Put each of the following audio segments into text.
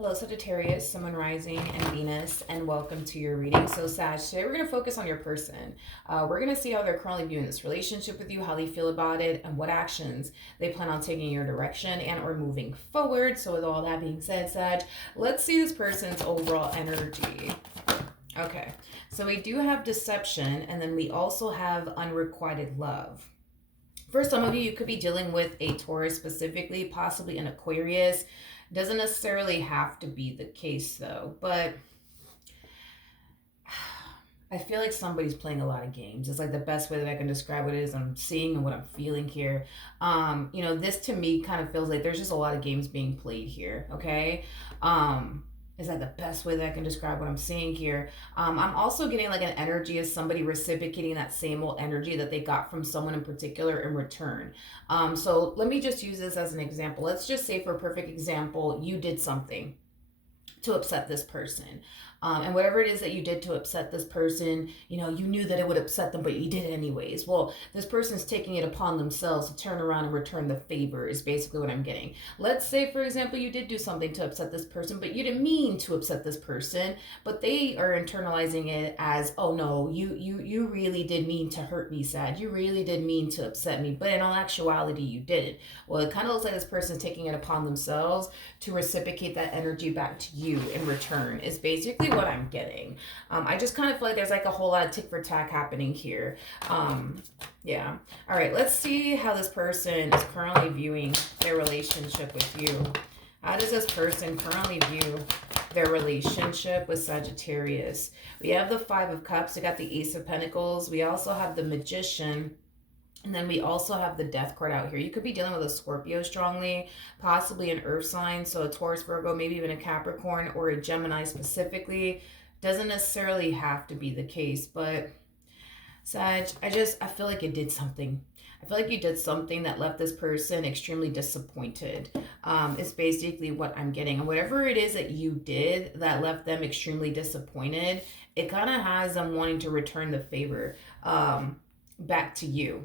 Hello, Sagittarius, Sun, Rising, and Venus, and welcome to your reading. So, Sag, today we're going to focus on your person. We're going to see how they're currently viewing this relationship with you, how they feel about it, and what actions they plan on taking in your direction and or moving forward. So, with all that being said, Sag, let's see this person's overall energy. Okay, so we do have deception, and then we also have unrequited love. For some of you, you could be dealing with a Taurus specifically, possibly an Aquarius. Doesn't necessarily have to be the case though, but I feel like somebody's playing a lot of games. It's like the best way that I can describe what it is I'm seeing and what I'm feeling here. This to me kind of feels like there's just a lot of games being played here, okay? Is that the best way that I can describe what I'm seeing here? I'm also getting like an energy of somebody reciprocating that same old energy that they got from someone in particular in return. So let me just use this as an example. Let's just say, for a perfect example, you did something to upset this person. And whatever it is that you did to upset this person, you knew that it would upset them, but you did it anyways. Well, this person's taking it upon themselves to turn around and return the favor, is basically what I'm getting. Let's say, for example, you did do something to upset this person, but you didn't mean to upset this person, but they are internalizing it as, oh no, you really did mean to hurt me, Sad. You really did mean to upset me, but in all actuality, you didn't. Well, it kind of looks like this person's taking it upon themselves to reciprocate that energy back to you in return, is basically what I'm getting. I just kind of feel like there's like a whole lot of tick for tack happening here. Yeah. All right, let's see how this person is currently viewing their relationship with you. How does this person currently view their relationship with Sagittarius? We have the Five of Cups. We got the Ace of Pentacles. We also have the Magician. And then we also have the Death card out here. You could be dealing with a Scorpio strongly, possibly an earth sign, so a Taurus, Virgo, maybe even a Capricorn or a Gemini specifically. Doesn't necessarily have to be the case, but Sag, I feel like you did something. I feel like you did something that left this person extremely disappointed. Is basically what I'm getting. And whatever it is that you did that left them extremely disappointed, it kind of has them wanting to return the favor back to you,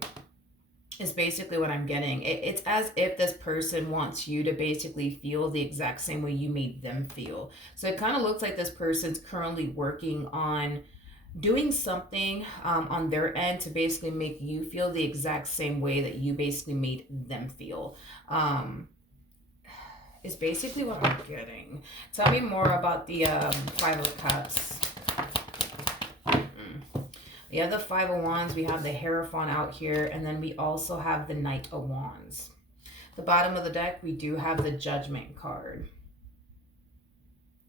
is basically what I'm getting. It's as if this person wants you to basically feel the exact same way you made them feel. So it kind of looks like this person's currently working on doing something on their end to basically make you feel the exact same way that you basically made them feel. Is basically what I'm getting. Tell me more about the Five of Cups. We have the Five of Wands, we have the Hierophant out here, and then we also have the Knight of Wands. The bottom of the deck, we do have the Judgment card.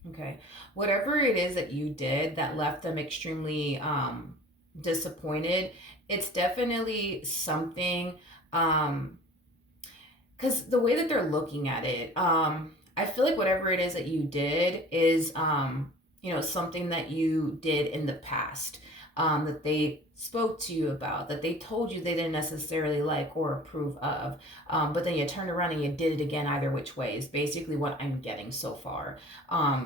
Okay, whatever it is that you did that left them extremely disappointed, it's definitely something, because the way that they're looking at it, I feel like whatever it is that you did is, something that you did in the past. That they spoke to you about, that they told you they didn't necessarily like or approve of, but then you turned around and you did it again either which way, is basically what I'm getting so far.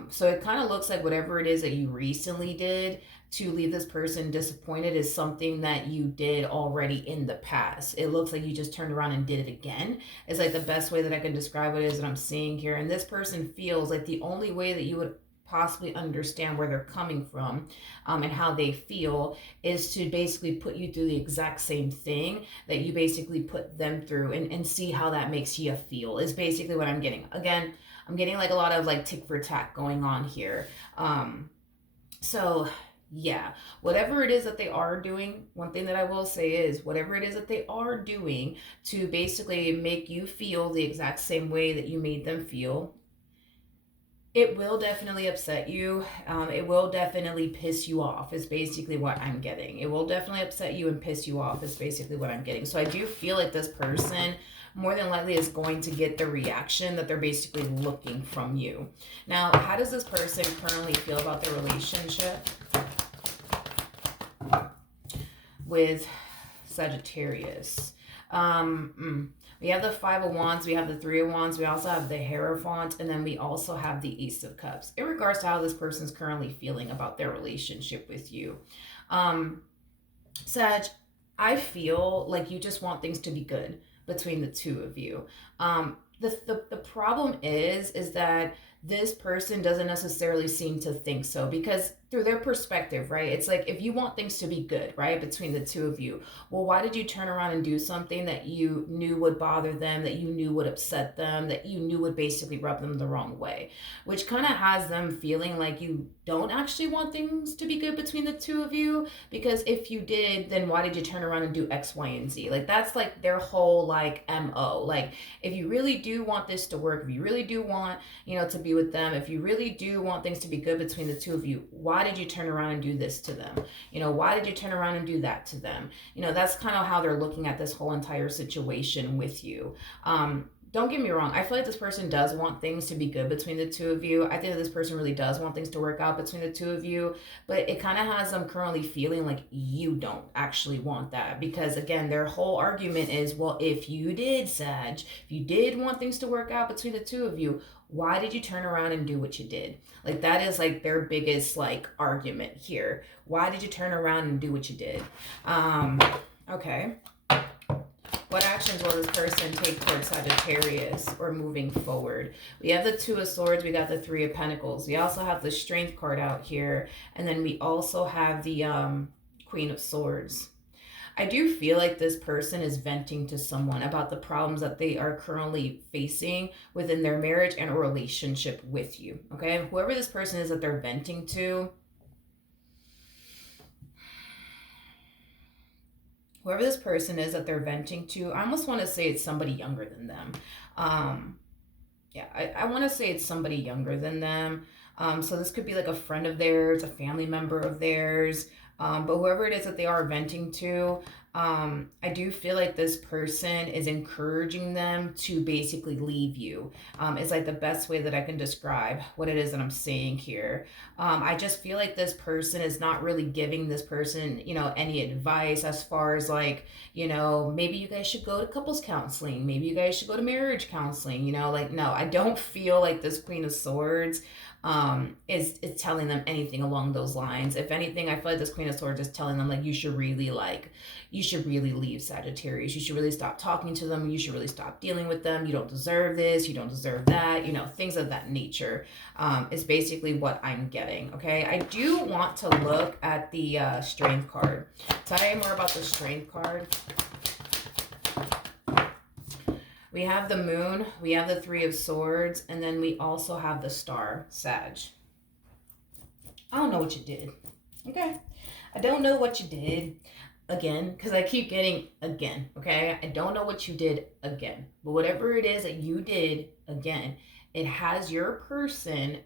So it kind of looks like whatever it is that you recently did to leave this person disappointed is something that you did already in the past. It looks like you just turned around and did it again. It's like the best way that I can describe it is what I'm seeing here. And this person feels like the only way that you would possibly understand where they're coming from and how they feel is to basically put you through the exact same thing that you basically put them through, and see how that makes you feel, is basically what I'm getting. Again, I'm getting like a lot of like tick for tack going on here. So yeah, whatever it is that they are doing, one thing that I will say is whatever it is that they are doing to basically make you feel the exact same way that you made them feel, it will definitely upset you. It will definitely piss you off, is basically what I'm getting. It will definitely upset you and piss you off, is basically what I'm getting. So I do feel like this person more than likely is going to get the reaction that they're basically looking from you. Now, how does this person currently feel about their relationship with Sagittarius? We have the Five of Wands, we have the Three of Wands, we also have the Hierophant, and then we also have the Ace of Cups. In regards to how this person's currently feeling about their relationship with you. Sag, I feel like you just want things to be good between the two of you. The problem is that this person doesn't necessarily seem to think so, because through their perspective, right? It's like, if you want things to be good, right, between the two of you, well, why did you turn around and do something that you knew would bother them, that you knew would upset them, that you knew would basically rub them the wrong way? Which kind of has them feeling like you don't actually want things to be good between the two of you, because if you did, then why did you turn around and do X, Y, and Z? Like, that's like their whole like MO. Like, if you really do want this to work, if you really do want, to be with them, if you really do want things to be good between the two of you, why did you turn around and do this to them? Why did you turn around and do that to them? That's kind of how they're looking at this whole entire situation with you. Don't get me wrong. I feel like this person does want things to be good between the two of you. I think that this person really does want things to work out between the two of you, but it kind of has them currently feeling like you don't actually want that, because again, their whole argument is, well, if you did, Sag, if you did want things to work out between the two of you, why did you turn around and do what you did? Like, that is like their biggest like argument here. Why did you turn around and do what you did? Okay. What actions will this person take towards Sagittarius or moving forward? We have the Two of Swords. We got the Three of Pentacles. We also have the Strength card out here. And then we also have the Queen of Swords. I do feel like this person is venting to someone about the problems that they are currently facing within their marriage and a relationship with you. Okay? Whoever this person is that they're venting to, whoever this person is that they're venting to, I almost want to say it's somebody younger than them. I want to say it's somebody younger than them. So this could be like a friend of theirs, a family member of theirs. But whoever it is that they are venting to, I do feel like this person is encouraging them to basically leave you. Is like the best way that I can describe what it is that I'm saying here. I just feel like this person is not really giving this person, any advice as far as like, maybe you guys should go to couples counseling. Maybe you guys should go to marriage counseling. Like, no, I don't feel like this Queen of Swords is telling them anything along those lines. If anything, I feel like this Queen of Swords is telling them like, you should really leave Sagittarius. You should really stop talking to them. You should really stop dealing with them. You don't deserve this. You don't deserve that. Things of that nature is basically what I'm getting. Okay, I do want to look at the Strength card. Tell me more about the Strength card. We have the Moon, we have the Three of Swords, and then we also have the Star, Sag. I don't know what you did, okay? I don't know what you did, again, because I keep getting again, okay? I don't know what you did again. But whatever it is that you did, again, it has your person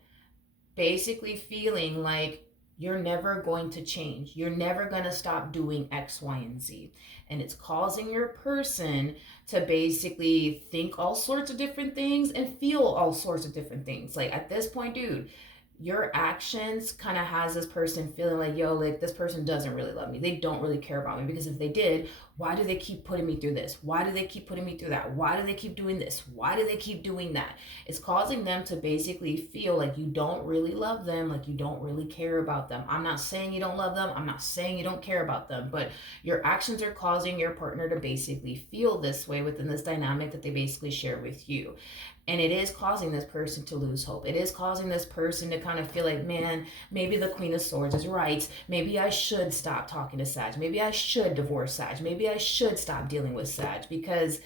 basically feeling like you're never going to change. You're never going to stop doing X, Y, and Z. And it's causing your person to basically think all sorts of different things and feel all sorts of different things. Like, at this point, dude, your actions kind of has this person feeling like, yo, like, this person doesn't really love me. They don't really care about me, because if they did, why do they keep putting me through this? Why do they keep putting me through that? Why do they keep doing this? Why do they keep doing that? It's causing them to basically feel like you don't really love them, like you don't really care about them. I'm not saying you don't love them. I'm not saying you don't care about them, but your actions are causing your partner to basically feel this way within this dynamic that they basically share with you. And it is causing this person to lose hope. It is causing this person to kind of feel like, man, maybe the Queen of Swords is right. Maybe I should stop talking to Sag. Maybe I should divorce Sag. Maybe I should stop dealing with Sag. Because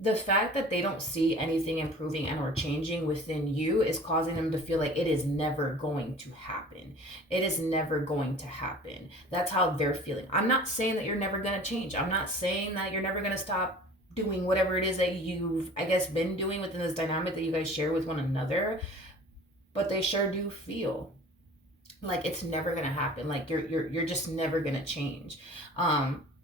the fact that they don't see anything improving and or changing within you is causing them to feel like it is never going to happen. It is never going to happen. That's how they're feeling. I'm not saying that you're never going to change. I'm not saying that you're never going to stop doing whatever it is that you've, I guess, been doing within this dynamic that you guys share with one another, but they sure do feel like it's never gonna happen. Like you're just never gonna change.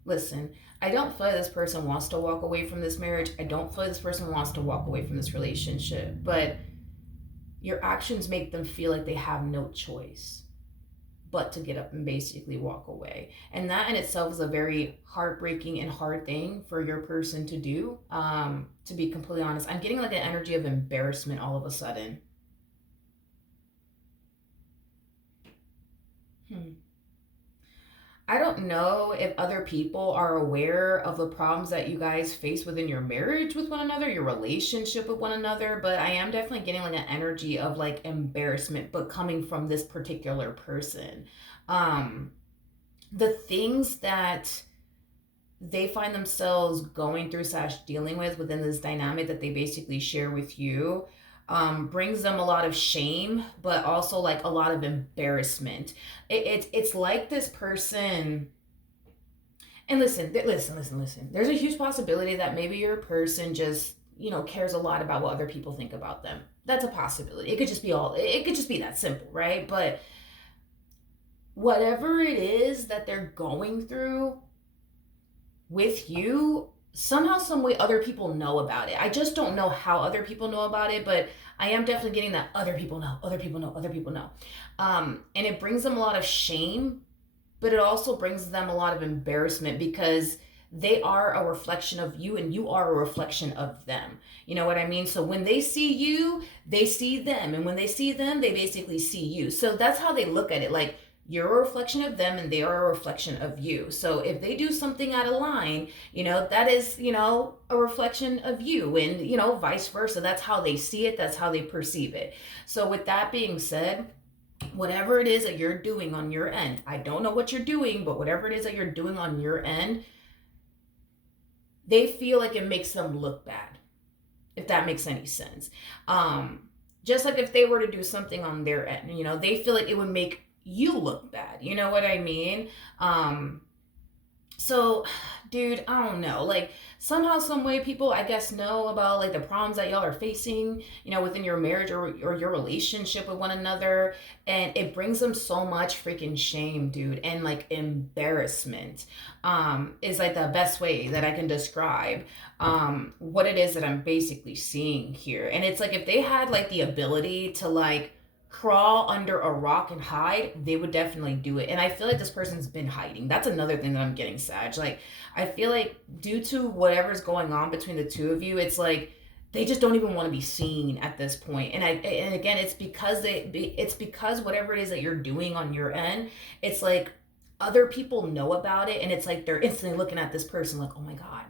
Listen, I don't feel like this person wants to walk away from this marriage. I don't feel like this person wants to walk away from this relationship, but your actions make them feel like they have no choice but to get up and basically walk away. And that in itself is a very heartbreaking and hard thing for your person to do. To be completely honest, I'm getting like an energy of embarrassment all of a sudden. I don't know if other people are aware of the problems that you guys face within your marriage with one another, your relationship with one another, but I am definitely getting like an energy of like embarrassment, but coming from this particular person. Um, the things that they find themselves going through slash dealing with within this dynamic that they basically share with you brings them a lot of shame, but also like a lot of embarrassment. It's like this person. And listen. There's a huge possibility that maybe your person just, cares a lot about what other people think about them. That's a possibility. It could just be that simple, right? But whatever it is that they're going through with you, somehow, some way, other people know about it. I just don't know how other people know about it, but I am definitely getting that other people know. And it brings them a lot of shame, but it also brings them a lot of embarrassment because they are a reflection of you and you are a reflection of them. You know what I mean? So when they see you, they see them. And when they see them, they basically see you. So that's how they look at it. Like, you're a reflection of them and they are a reflection of you. So if they do something out of line, that is, a reflection of you, and, vice versa. That's how they see it. That's how they perceive it. So with that being said, whatever it is that you're doing on your end, I don't know what you're doing, but whatever it is that you're doing on your end, they feel like it makes them look bad, if that makes any sense. Just like if they were to do something on their end, they feel like it would make you look bad. You know what I mean? So, dude, I don't know. Like, somehow, some way, people, I guess, know about like the problems that y'all are facing, within your marriage or your relationship with one another. And it brings them so much freaking shame, dude, and like embarrassment. Is like the best way that I can describe what it is that I'm basically seeing here. And it's like if they had like the ability to like crawl under a rock and hide, they would definitely do it. And I feel like this person's been hiding. That's another thing that I'm getting, Sag. Like, I feel like due to whatever's going on between the two of you, it's like they just don't even want to be seen at this point. And again, it's because whatever it is that you're doing on your end, it's like other people know about it, and it's like they're instantly looking at this person like, oh my god,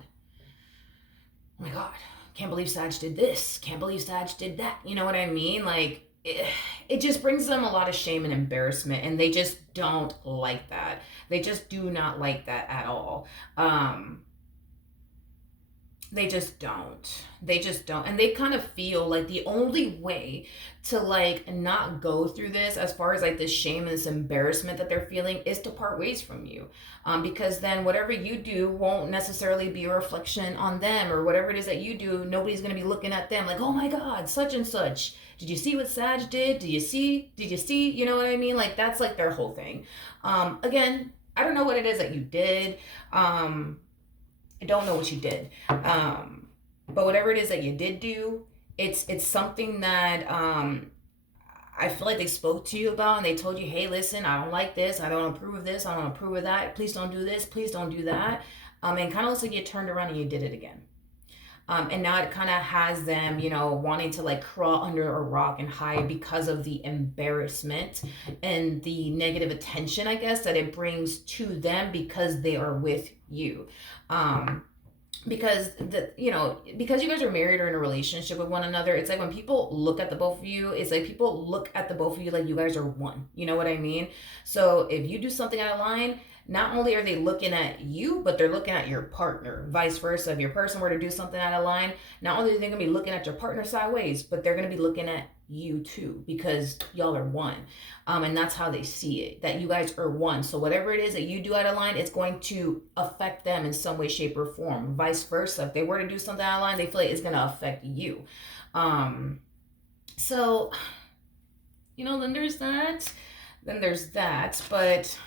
can't believe Sag did this, can't believe Sag did that. You know what I mean? Like, it just brings them a lot of shame and embarrassment, and they just don't like that. They just do not like that at all. They just don't, and they kind of feel like the only way to like not go through this, as far as like this shame and this embarrassment that they're feeling, is to part ways from you. Because then whatever you do won't necessarily be a reflection on them, or whatever it is that you do, nobody's going to be looking at them like, oh my god, such and such, did you see what Sag did? Did you see, you know what I mean? Like, that's like their whole thing. Again, I don't know what it is that you did. I don't know what you did. But whatever it is that you did do, it's something that I feel like they spoke to you about, and they told you, hey, listen, I don't like this, I don't approve of this, I don't approve of that, please don't do this, please don't do that. And kind of looks like you turned around and you did it again. And now it kind of has them, wanting to like crawl under a rock and hide because of the embarrassment and the negative attention, I guess, that it brings to them because they are with you. Because because you guys are married or in a relationship with one another, it's like when people look at the both of you, it's like people look at the both of you like you guys are one. You know what I mean? So if you do something out of line, not only are they looking at you, but they're looking at your partner. Vice versa. If your person were to do something out of line, not only are they going to be looking at your partner sideways, but they're going to be looking at you too, because y'all are one. And that's how they see it, that you guys are one. So whatever it is that you do out of line, it's going to affect them in some way, shape, or form. Vice versa. If they were to do something out of line, they feel like it's going to affect you. So, then there's that. But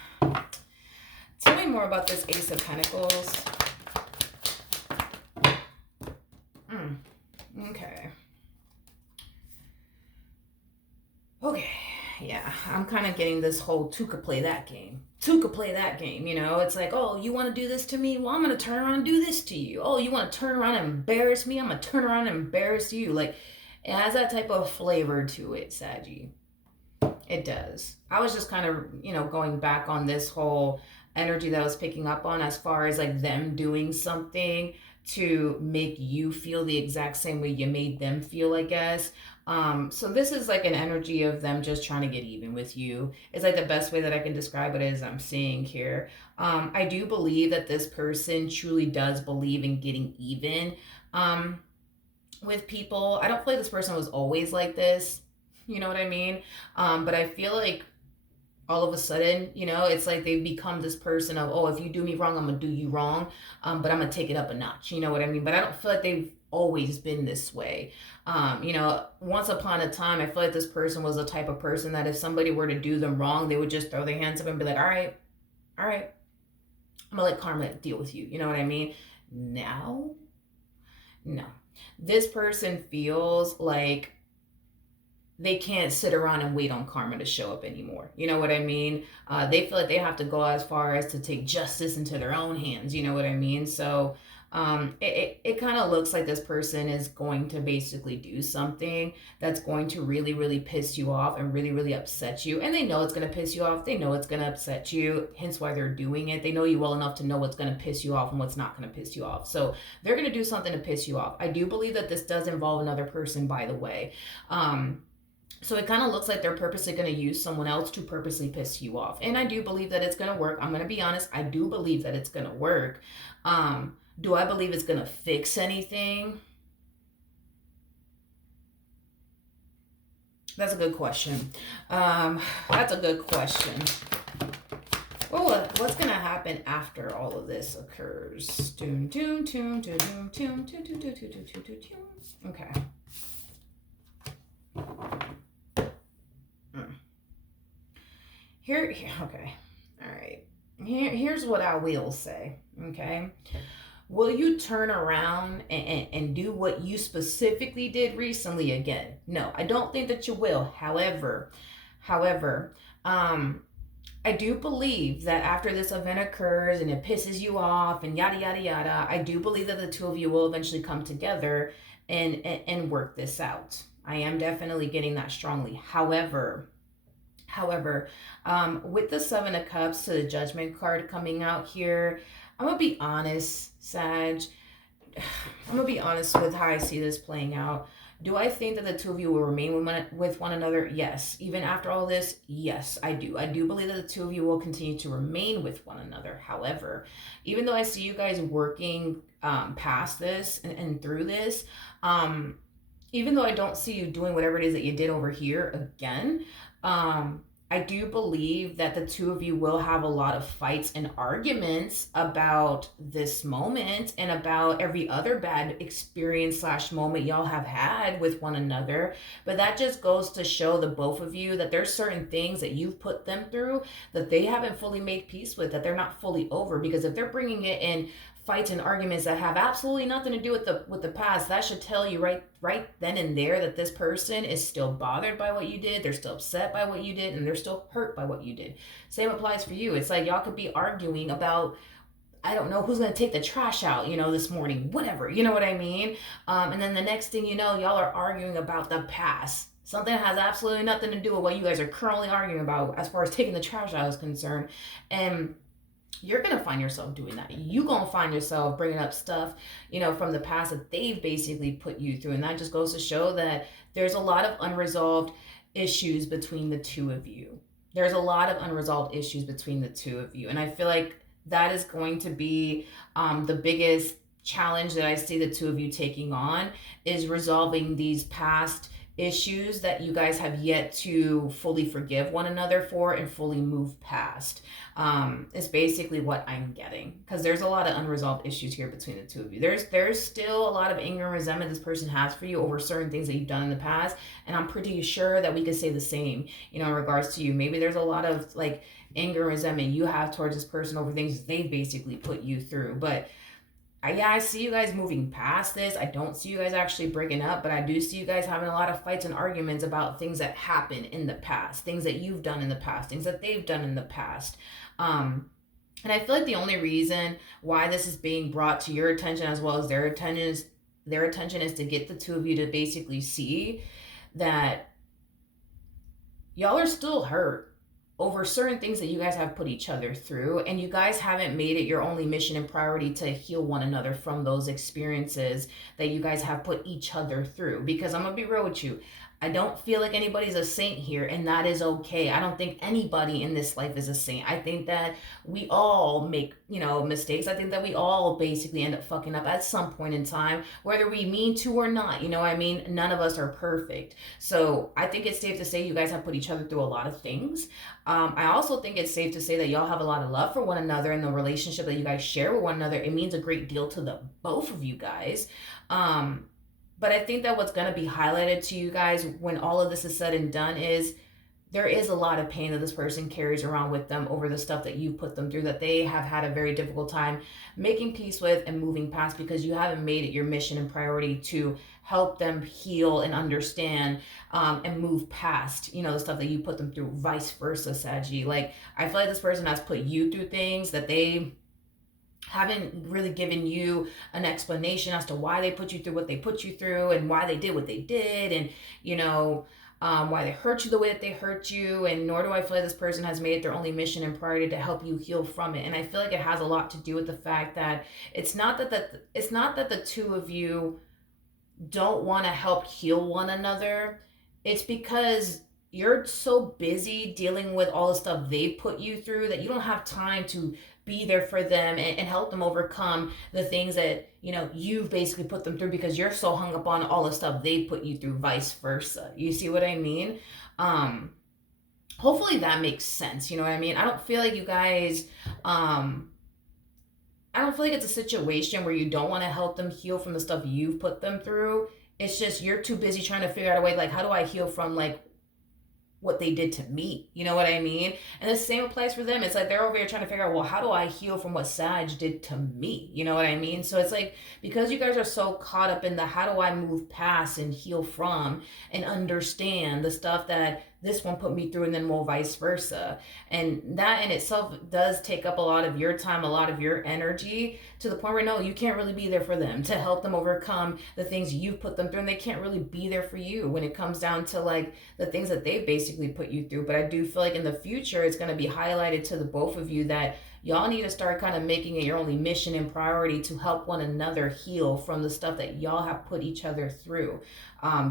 tell me more about this Ace of Pentacles. Okay. Okay, yeah, I'm kind of getting this whole two could play that game. Two could play that game, It's like, oh, you want to do this to me? Well, I'm going to turn around and do this to you. Oh, you want to turn around and embarrass me? I'm going to turn around and embarrass you. Like, it has that type of flavor to it, Saggy. It does. I was just kind of, going back on this whole energy that I was picking up on, as far as like them doing something to make you feel the exact same way you made them feel, I guess. So this is like an energy of them just trying to get even with you. It's like the best way that I can describe it is I'm seeing here. I do believe that this person truly does believe in getting even um, with people. I don't feel like this person was always like this. You know what I mean? But I feel like all of a sudden, it's like they've become this person of, oh, if you do me wrong, I'm gonna do you wrong, but I'm gonna take it up a notch. You know what I mean? But I don't feel like they've always been this way. Once upon a time, I feel like this person was the type of person that if somebody were to do them wrong, they would just throw their hands up and be like, all right, I'm gonna let karma deal with you. You know what I mean? Now, no. This person feels like they can't sit around and wait on karma to show up anymore. You know what I mean? They feel like they have to go as far as to take justice into their own hands. You know what I mean? So it kind of looks like this person is going to basically do something that's going to really, really piss you off and really, really upset you. And they know it's going to piss you off. They know it's going to upset you, hence why they're doing it. They know you well enough to know what's going to piss you off and what's not going to piss you off. So they're going to do something to piss you off. I do believe that this does involve another person, by the way. So it kind of looks like they're purposely going to use someone else to purposely piss you off. And I do believe that it's going to work. I'm going to be honest. I do believe that it's going to work. Do I believe it's going to fix anything? That's a good question. That's a good question. Well, what's going to happen after all of this occurs? Okay. Okay. All right. Here's what I will say. Okay. Will you turn around and do what you specifically did recently again? No, I don't think that you will. However, I do believe that after this event occurs and it pisses you off and yada yada yada, I do believe that the two of you will eventually come together and work this out. I am definitely getting that strongly. However, with the Seven of Cups to the Judgment card coming out here, I'm gonna be honest, Sag. I'm gonna be honest with how I see this playing out. Do I think that the two of you will remain with one another? Yes. Even after all this, yes, I do. I do believe that the two of you will continue to remain with one another. However, even though I see you guys working past this and through this, even though I don't see you doing whatever it is that you did over here again, I do believe that the two of you will have a lot of fights and arguments about this moment and about every other bad experience / moment y'all have had with one another. But that just goes to show the both of you that there's certain things that you've put them through that they haven't fully made peace with, that they're not fully over. Because if they're bringing it in fights and arguments that have absolutely nothing to do with the past, that should tell you right then and there that this person is still bothered by what you did, they're still upset by what you did, and they're still hurt by what you did. Same applies for you. It's like y'all could be arguing about, I don't know, who's going to take the trash out, this morning, whatever, you know what I mean? And then the next thing you know, y'all are arguing about the past. Something that has absolutely nothing to do with what you guys are currently arguing about as far as taking the trash out is concerned. And you're going to find yourself doing that. You're going to find yourself bringing up stuff, from the past that they've basically put you through. And that just goes to show that there's a lot of unresolved issues between the two of you. There's a lot of unresolved issues between the two of you. And I feel like that is going to be the biggest challenge that I see the two of you taking on, is resolving these past issues that you guys have yet to fully forgive one another for and fully move past. Is basically what I'm getting, because there's a lot of unresolved issues here between the two of you. There's still a lot of anger and resentment this person has for you over certain things that you've done in the past, and I'm pretty sure that we could say the same, in regards to you. Maybe there's a lot of like anger and resentment you have towards this person over things they've basically put you through. But I see you guys moving past this. I don't see you guys actually breaking up, but I do see you guys having a lot of fights and arguments about things that happened in the past, things that you've done in the past, things that they've done in the past. And I feel like the only reason why this is being brought to your attention as well as their attention is to get the two of you to basically see that y'all are still hurt. over certain things that you guys have put each other through, and you guys haven't made it your only mission and priority to heal one another from those experiences that you guys have put each other through. Because I'm gonna be real with you, I don't feel like anybody's a saint here, and that is okay. I don't think anybody in this life is a saint. I think that we all make, mistakes. I think that we all basically end up fucking up at some point in time, whether we mean to or not. You know what I mean? None of us are perfect. So I think it's safe to say you guys have put each other through a lot of things. I also think it's safe to say that y'all have a lot of love for one another, and the relationship that you guys share with one another, it means a great deal to the both of you guys. But I think that what's going to be highlighted to you guys when all of this is said and done is there is a lot of pain that this person carries around with them over the stuff that you put them through, that they have had a very difficult time making peace with and moving past, because you haven't made it your mission and priority to help them heal and understand, and move past, the stuff that you put them through, vice versa, Saggy. Like, I feel like this person has put you through things that they haven't really given you an explanation as to why they put you through what they put you through, and why they did what they did, and why they hurt you the way that they hurt you. And nor do I feel like this person has made it their only mission and priority to help you heal from it. And I feel like it has a lot to do with the fact that it's not that the two of you don't want to help heal one another. It's because you're so busy dealing with all the stuff they put you through that you don't have time to be there for them and help them overcome the things that you've basically put them through, because you're so hung up on all the stuff they put you through, vice versa. You see what I mean? Hopefully that makes sense. You know what I mean? I don't feel like you guys I don't feel like it's a situation where you don't want to help them heal from the stuff you've put them through. It's just you're too busy trying to figure out a way, like, how do I heal from, like, what they did to me? You know what I mean? And the same applies for them. It's like they're over here trying to figure out, well, how do I heal from what Sag did to me? You know what I mean? So it's like, because you guys are so caught up in the how do I move past and heal from and understand the stuff that this one put me through, and then more vice versa. And that in itself does take up a lot of your time, a lot of your energy, to the point where no, you can't really be there for them to help them overcome the things you've put them through, and they can't really be there for you when it comes down to, like, the things that they basically put you through. But I do feel like in the future it's going to be highlighted to the both of you that y'all need to start kind of making it your only mission and priority to help one another heal from the stuff that y'all have put each other through.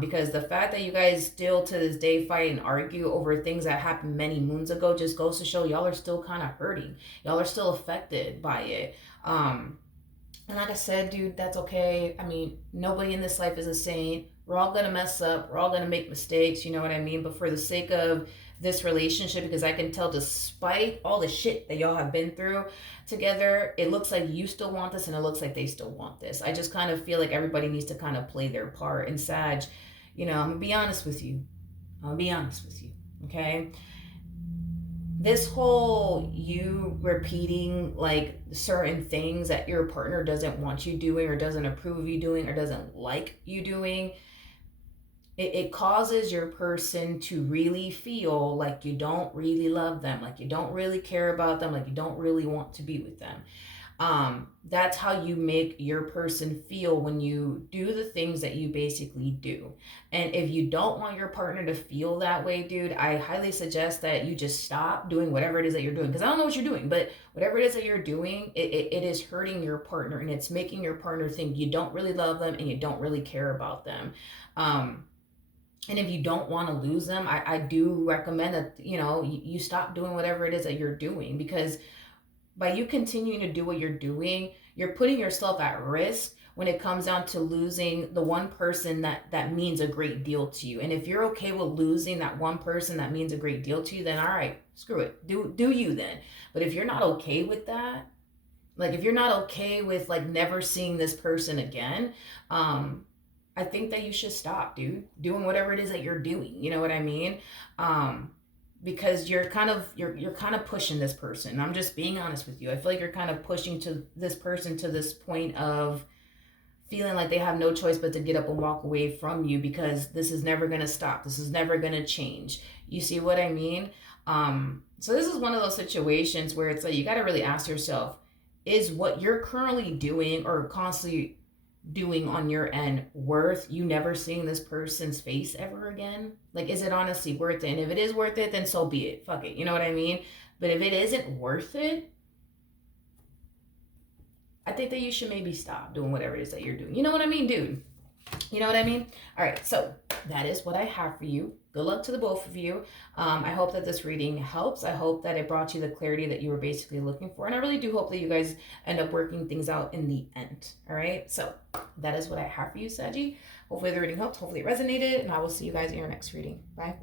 Because the fact that you guys still to this day fight and argue over things that happened many moons ago just goes to show y'all are still kind of hurting. Y'all are still affected by it. And like I said, dude, that's okay. I mean, nobody in this life is a saint. We're all gonna mess up. We're all gonna make mistakes. You know what I mean? But for the sake of this relationship, because I can tell despite all the shit that y'all have been through together, it looks like you still want this, and it looks like they still want this. I just kind of feel like everybody needs to kind of play their part. And Sag, I'm gonna be honest with you. Okay? This whole you repeating, like, certain things that your partner doesn't want you doing, or doesn't approve of you doing, or doesn't like you doing, it causes your person to really feel like you don't really love them, like you don't really care about them, like you don't really want to be with them. That's how you make your person feel when you do the things that you basically do. And if you don't want your partner to feel that way, dude, I highly suggest that you just stop doing whatever it is that you're doing. Because I don't know what you're doing, but whatever it is that you're doing, it is hurting your partner, and it's making your partner think you don't really love them and you don't really care about them. And if you don't want to lose them, I do recommend that, you stop doing whatever it is that you're doing, because by you continuing to do what you're doing, you're putting yourself at risk when it comes down to losing the one person that means a great deal to you. And if you're okay with losing that one person that means a great deal to you, then all right, screw it. Do you then. But if you're not okay with that, like if you're not okay with, like, never seeing this person again, I think that you should stop, dude, doing whatever it is that you're doing. You know what I mean? Because you're kind of pushing this person. I'm just being honest with you. I feel like you're kind of pushing to this person to this point of feeling like they have no choice but to get up and walk away from you, because this is never going to stop. This is never going to change. You see what I mean? So this is one of those situations where it's like you got to really ask yourself, is what you're currently doing or constantly doing on your end worth you never seeing this person's face ever again? Like, is it honestly worth it? And if it is worth it, then so be it. Fuck it. You know what I mean? But if it isn't worth it, I think that you should maybe stop doing whatever it is that you're doing. You know what I mean, dude? You know what I mean? All right, so that is what I have for you. Good luck to the both of you. I hope that this reading helps. I hope that it brought you the clarity that you were basically looking for. And I really do hope that you guys end up working things out in the end. All right, so that is what I have for you, Saggy. Hopefully the reading helped. Hopefully it resonated. And I will see you guys in your next reading. Bye.